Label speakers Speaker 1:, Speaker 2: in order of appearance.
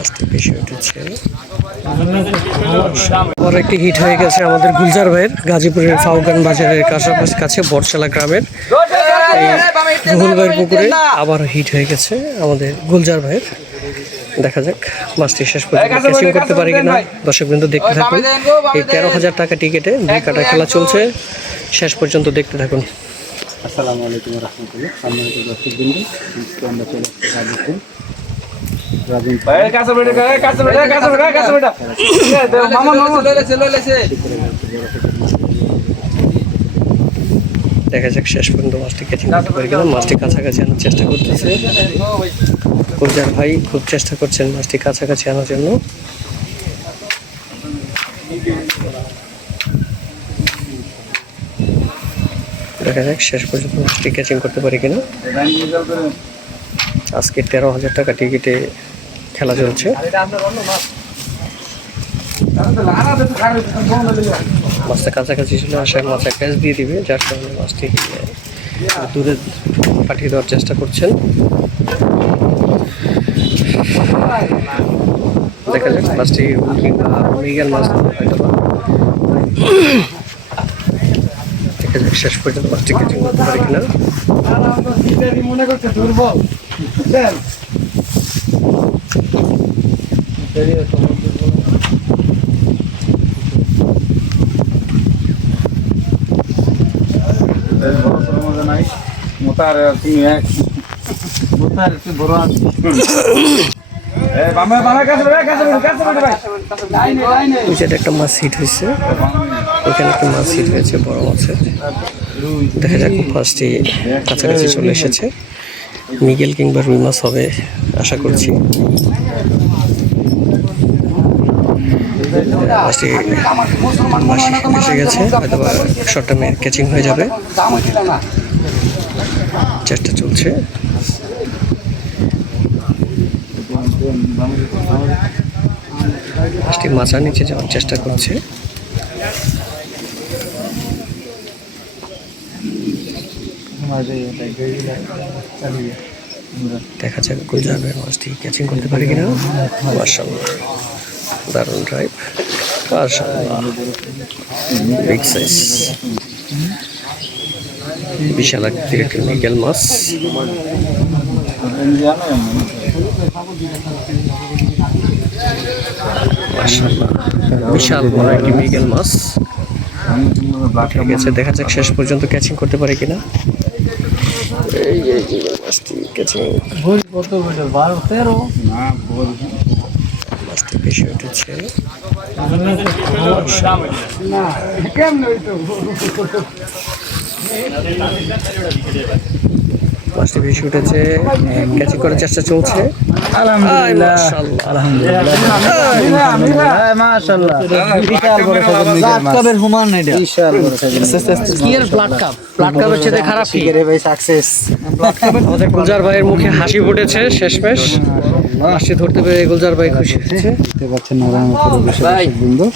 Speaker 1: মাছটি বেশি উঠেছে। বড় একটি হিট হয়ে গেছে আমাদের গুলজার ভাইয়ের গাজীপুরের ফাউগান বাজারের কাছাকাছি কাছে বটশালা গ্রামের। এই রুহুল ভাইয়ের পুকুরে আবার হিট হয়ে গেছে আমাদের গুলজার ভাইয়ের। দেখা যাক মাছটি শেষ পর্যন্ত ক্যাচিং করতে পারি কিনা। দর্শক বিন্দু দেখতে থাকুন। এই তেরো হাজার টাকা টিকিটে দুই কাটা খেলা চলছে। শেষ পর্যন্ত দেখতে থাকুন।
Speaker 2: আসসালামু আলাইকুম রহমতুল্লাহ। সম্মানিত দর্শক বিন্দু আমরা চলে আসছি গাজীপুর
Speaker 1: দেখা যাক, শেষ পর্যন্ত মাছটি ক্যাচিং করতে মাছটি কাছাকাছি আনার চেষ্টা করতেছে। গুলজার ভাই খুব চেষ্টা করছেন মাছটি কাছাকাছি আনার জন্য। দেখা যাক, শেষ পর্যন্ত মাছটি ক্যাচিং করতে পারি কিনা। আজকে তেরো হাজার টাকা টিকিটে খেলা চলছে। মাছটা কাছাকাছি ছিল আশায় মাছটা ক্যাচ দিয়ে দিবে, যার কারণে মাছটি দূরে পাঠিয়ে দেওয়ার চেষ্টা করছেন। দেখা যাক, মাছটি মৃগেল মাছ। দেখা যাক, শেষ পর্যন্ত মাছটি কেটে করতে কিনা।
Speaker 3: মনে করছে দুর্বল। মোতার একটু
Speaker 1: মাছ হিট হয়েছে। ওইখানে একটা মাছ হিট হয়েছে, বড় মাছের। দেখা যাক মাছটি কাছাকাছি চলে এসেছে। মিগেল কিংবা রুই মাছ হবে, আশা করছি। মাছ এসে গেছে হয়তো শর্ট টাইমে ক্যাচিং হয়ে যাবে। চেষ্টা চলছে। মাছার নিচে যাওয়ার চেষ্টা করছে। দেখা যাক গুলজাবের মাছটি ক্যাচিং করতে পারে কিনা। মার্শাল্লাহ দারুণ ড্রাইভ মার্শাল্লাহ বিগ সাইজ বিশাল আকৃতির একটি মিগেল মাছ বিশাল বড় একটি মিগেল মাছ ঠিক আছে, দেখা যাক শেষ পর্যন্ত ক্যাচিং করতে পারে কিনা। এই যে মিগেল মাছটি ক্যাচিং
Speaker 3: ভুল কত বছর বারো তেরো?
Speaker 2: না বল
Speaker 1: মাছটি বেশি উঠেছে।
Speaker 3: না কেমন হইতো?
Speaker 1: মাছটি বেশি উঠেছে ক্যাচিং করার চেষ্টা চলছে।
Speaker 2: আলহামদুলিল্লাহ।
Speaker 1: গুলজার ভাইয়ের মুখে হাসি ফুটেছে শেষমেশ। মাছটি ধরতে পেরে গুলজার ভাই খুশি
Speaker 2: দেখতে পাচ্ছেন বিন্দু